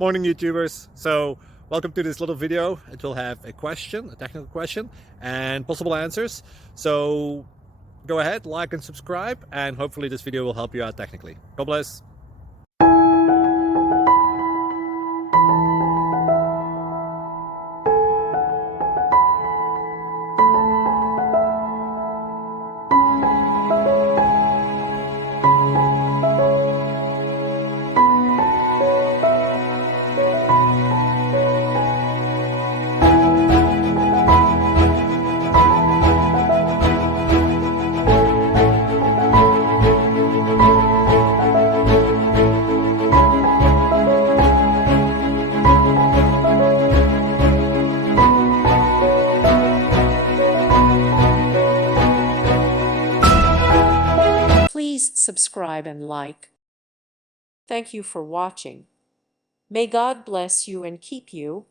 Morning, YouTubers. So welcome to this little video. It will have a question, a technical question, and possible answers. So go ahead, like and subscribe, and hopefully this video will help you out technically. God bless. Please subscribe and like. Thank you for watching. May God bless you and keep you.